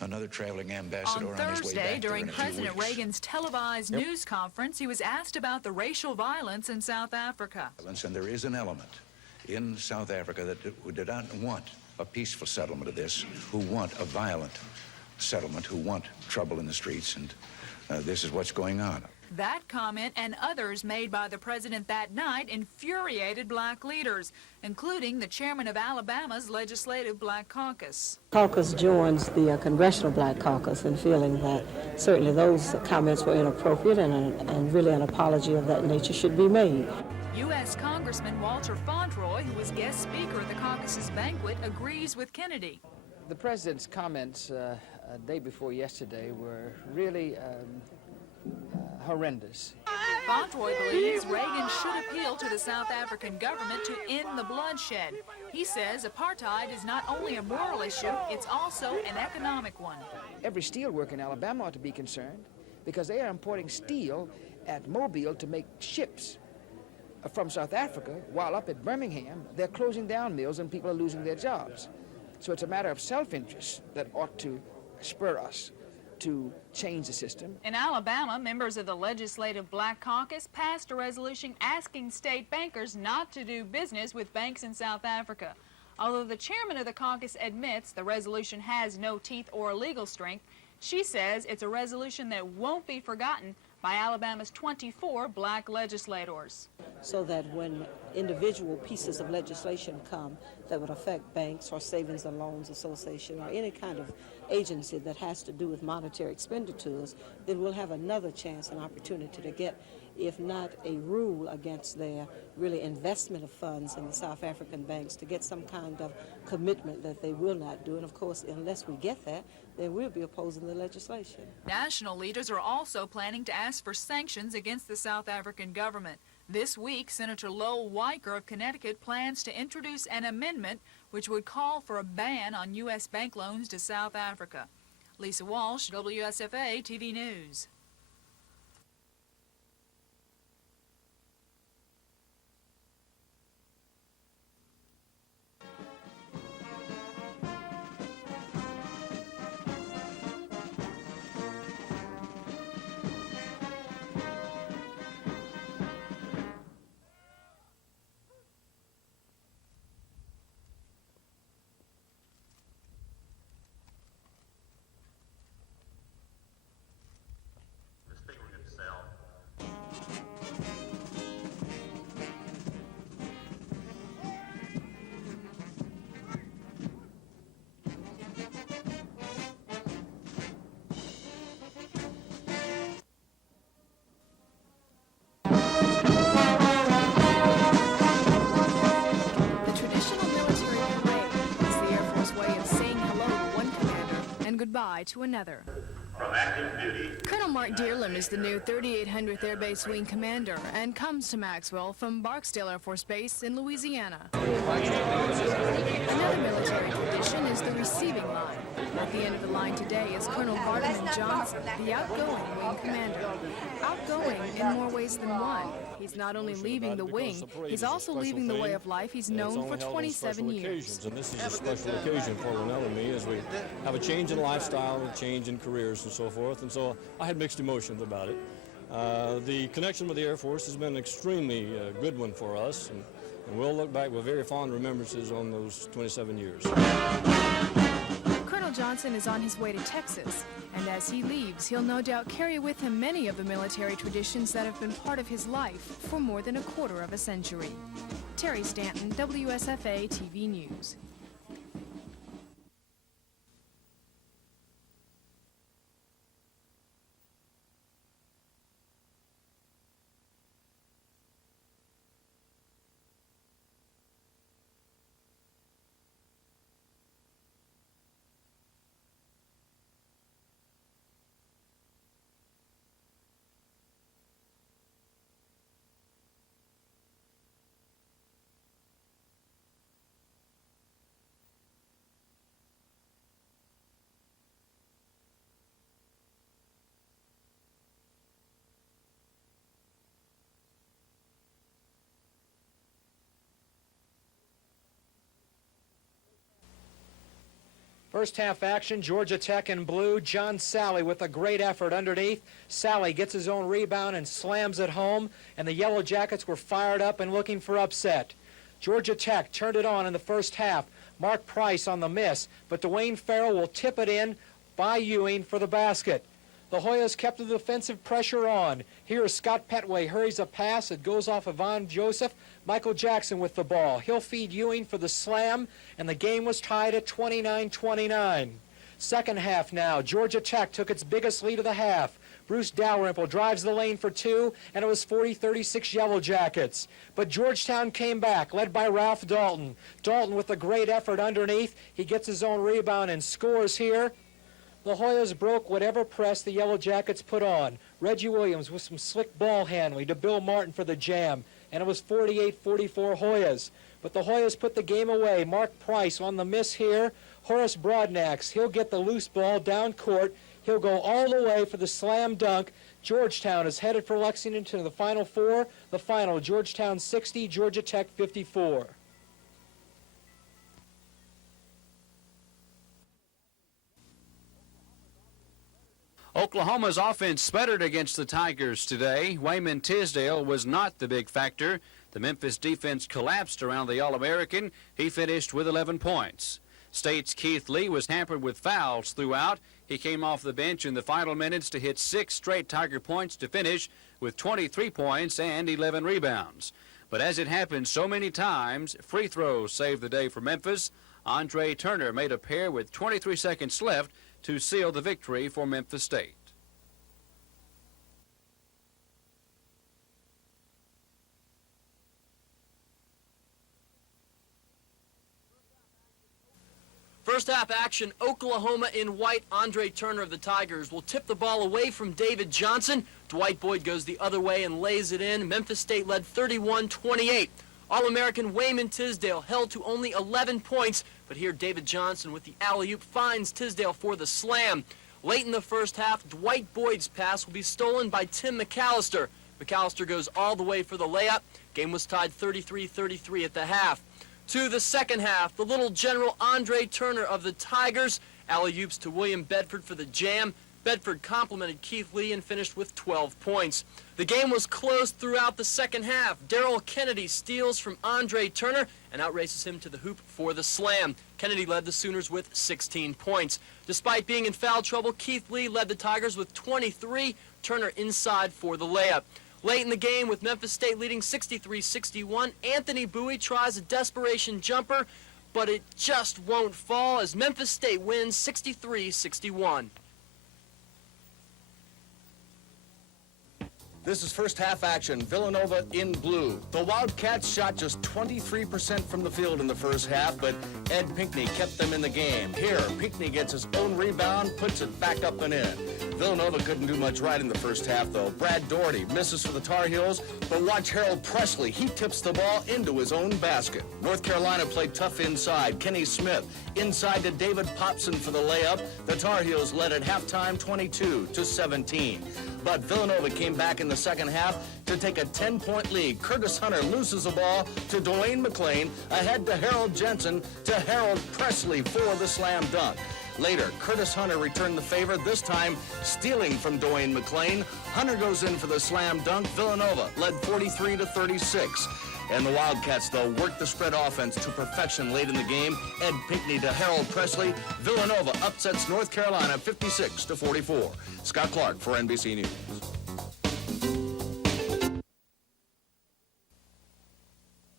Another traveling ambassador on Thursday, during President Reagan's televised news conference, he was asked about the racial violence in South Africa. And there is an element in South Africa that who did not want a peaceful settlement of this, who want a violent settlement, who want trouble in the streets, and this is what's going on. That comment and others made by the president that night infuriated black leaders, including the chairman of Alabama's Legislative Black Caucus. Caucus joins the Congressional Black Caucus in feeling that certainly those comments were inappropriate and really an apology of that nature should be made. U.S. Congressman Walter Fauntroy, who was guest speaker at the caucus's banquet, agrees with Kennedy. The president's comments day before yesterday were really horrendous. Fauntroy believes Reagan should appeal to the South African government to end the bloodshed. He says apartheid is not only a moral issue, it's also an economic one. Every steel worker in Alabama ought to be concerned because they are importing steel at Mobile to make ships from South Africa, while up at Birmingham, they're closing down mills and people are losing their jobs. So it's a matter of self-interest that ought to spur us to change the system. In Alabama, members of the Legislative Black Caucus passed a resolution asking state bankers not to do business with banks in South Africa. Although the chairman of the caucus admits the resolution has no teeth or legal strength, she says it's a resolution that won't be forgotten by Alabama's 24 black legislators. So that when individual pieces of legislation come that would affect banks or savings and loans association or any kind of agency that has to do with monetary expenditures, then we'll have another chance and opportunity to get, if not a rule against their really investment of funds in the South African banks, to get some kind of commitment that they will not do. And of course, unless we get that, then we'll be opposing the legislation. National leaders are also planning to ask for sanctions against the South African government. This week, Senator Lowell Weicker of Connecticut plans to introduce an amendment which would call for a ban on U.S. bank loans to South Africa. Lisa Walsh, WSFA TV News. to another. From active duty. Colonel Mark Dearlam is the new 3800th Air Base Wing Commander and comes to Maxwell from Barksdale Air Force Base in Louisiana. Another military tradition is the receiving line. At the end of the line today is Colonel Bartman Johnson, the outgoing wing commander. Outgoing in more ways than one. He's not only leaving the wing, he's also leaving the way of life he's known for 27 years. And this is a special occasion for Linnell and me as we have a change in lifestyle, a change in careers and so forth. And so I had mixed emotions about it. The connection with the Air Force has been an extremely good one for us. And we'll look back with very fond remembrances on those 27 years. Colonel Johnson is on his way to Texas, and as he leaves, he'll no doubt carry with him many of the military traditions that have been part of his life for more than a quarter of a century. Terry Stanton, WSFA TV News. First half action, Georgia Tech in blue. John Sally with a great effort underneath. Sally gets his own rebound and slams it home, and the Yellow Jackets were fired up and looking for upset. Georgia Tech turned it on in the first half. Mark Price on the miss, but Dwayne Farrell will tip it in by Ewing for the basket. The Hoyas kept the defensive pressure on. Here is Scott Petway, hurries a pass. It goes off Yvonne Joseph. Michael Jackson with the ball. He'll feed Ewing for the slam, and the game was tied at 29-29. Second half now. Georgia Tech took its biggest lead of the half. Bruce Dalrymple drives the lane for two, and it was 40-36 Yellow Jackets. But Georgetown came back, led by Ralph Dalton. Dalton with a great effort underneath. He gets his own rebound and scores here. The Hoyas broke whatever press the Yellow Jackets put on. Reggie Williams with some slick ball handling to Bill Martin for the jam, and it was 48-44 Hoyas. But the Hoyas put the game away. Mark Price on the miss here. Horace Broadnax, he'll get the loose ball down court. He'll go all the way for the slam dunk. Georgetown is headed for Lexington to the Final Four. The final, Georgetown 60, Georgia Tech 54. Oklahoma's offense sputtered against the Tigers today. Wayman Tisdale was not the big factor. The Memphis defense collapsed around the All-American. He finished with 11 points. State's Keith Lee was hampered with fouls throughout. He came off the bench in the final minutes to hit 6 straight Tiger points to finish with 23 points and 11 rebounds. But as it happened so many times, free throws saved the day for Memphis. Andre Turner made a pair with 23 seconds left to seal the victory for Memphis State. First half action, Oklahoma in white. Andre Turner of the Tigers will tip the ball away from David Johnson. Dwight Boyd goes the other way and lays it in. Memphis State led 31-28. All-American Wayman Tisdale held to only 11 points, but here David Johnson with the alley-oop finds Tisdale for the slam. Late in the first half, Dwight Boyd's pass will be stolen by Tim McAllister. McAllister goes all the way for the layup. Game was tied 33-33 at the half. To the second half, the little general Andre Turner of the Tigers. Alley-oops to William Bedford for the jam. Bedford complimented Keith Lee and finished with 12 points. The game was close throughout the second half. Darrell Kennedy steals from Andre Turner and outraces him to the hoop for the slam. Kennedy led the Sooners with 16 points. Despite being in foul trouble, Keith Lee led the Tigers with 23. Turner inside for the layup. Late in the game, with Memphis State leading 63-61, Anthony Bowie tries a desperation jumper, but it just won't fall as Memphis State wins 63-61. This is first half action. Villanova in blue. The Wildcats shot just 23% from the field in the first half, but Ed Pinckney kept them in the game. Here, Pinckney gets his own rebound, puts it back up and in. Villanova couldn't do much right in the first half, though. Brad Doherty misses for the Tar Heels, but watch Harold Presley. He tips the ball into his own basket. North Carolina played tough inside. Kenny Smith inside to David Popson for the layup. The Tar Heels led at halftime 22-17. But Villanova came back in the second half to take a 10-point lead. Curtis Hunter loses the ball to Dwayne McClain, ahead to Harold Jensen, to Harold Presley for the slam dunk. Later, Curtis Hunter returned the favor, this time stealing from Dwayne McClain. Hunter goes in for the slam dunk. Villanova led 43-36. And the Wildcats, though, worked the spread offense to perfection late in the game. Ed Pinckney to Harold Presley. Villanova upsets North Carolina 56-44. Scott Clark for NBC News.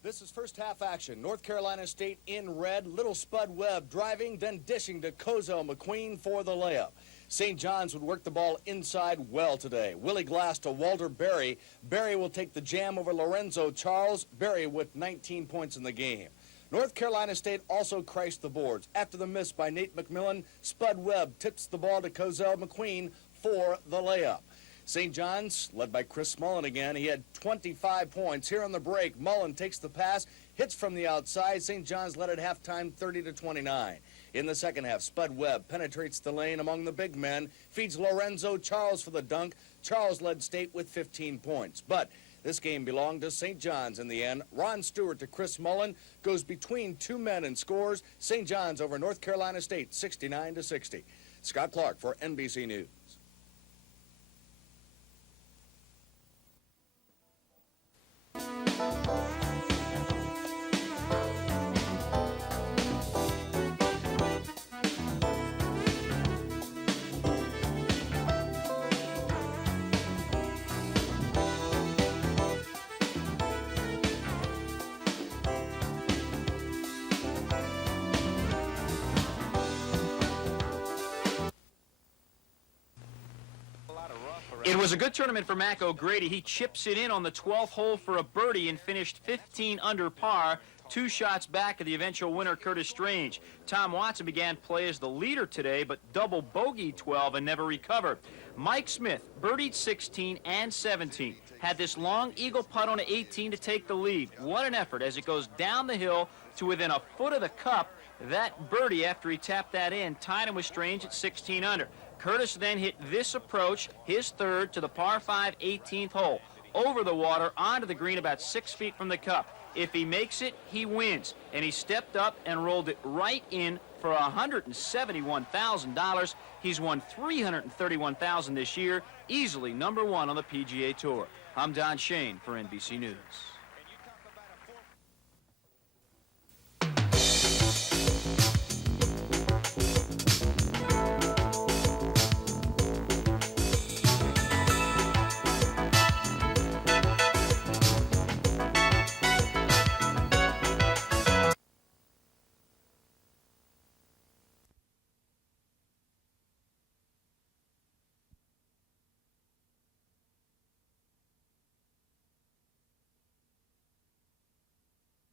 This is first half action. North Carolina State in red. Little Spud Webb driving, then dishing to Kozel McQueen for the layup. St. John's would work the ball inside well today. Willie Glass to Walter Berry. Berry will take the jam over Lorenzo Charles. Berry with 19 points in the game. North Carolina State also crashed the boards. After the miss by Nate McMillan, Spud Webb tips the ball to Kozel McQueen for the layup. St. John's, led by Chris Mullen again. He had 25 points. Here on the break, Mullen takes the pass, hits from the outside. St. John's led at halftime 30-29. In the second half, Spud Webb penetrates the lane among the big men, feeds Lorenzo Charles for the dunk. Charles led State with 15 points. But this game belonged to St. John's in the end. Ron Stewart to Chris Mullen goes between two men and scores. St. John's over North Carolina State 69-60. Scott Clark for NBC News. It was a good tournament for Mac O'Grady. He chips it in on the 12th hole for a birdie and finished 15 under par, 2 shots back of the eventual winner, Curtis Strange. Tom Watson began play as the leader today, but double bogeyed 12 and never recovered. Mike Smith birdied 16 and 17. Had this long eagle putt on 18 to take the lead. What an effort as it goes down the hill to within a foot of the cup. That birdie, after he tapped that in, tied him with Strange at 16 under. Curtis then hit this approach, his third, to the par 5 18th hole. Over the water, onto the green about 6 feet from the cup. If he makes it, he wins. And he stepped up and rolled it right in for $171,000. He's won $331,000 this year, easily #1 on the PGA Tour. I'm Don Shane for NBC News.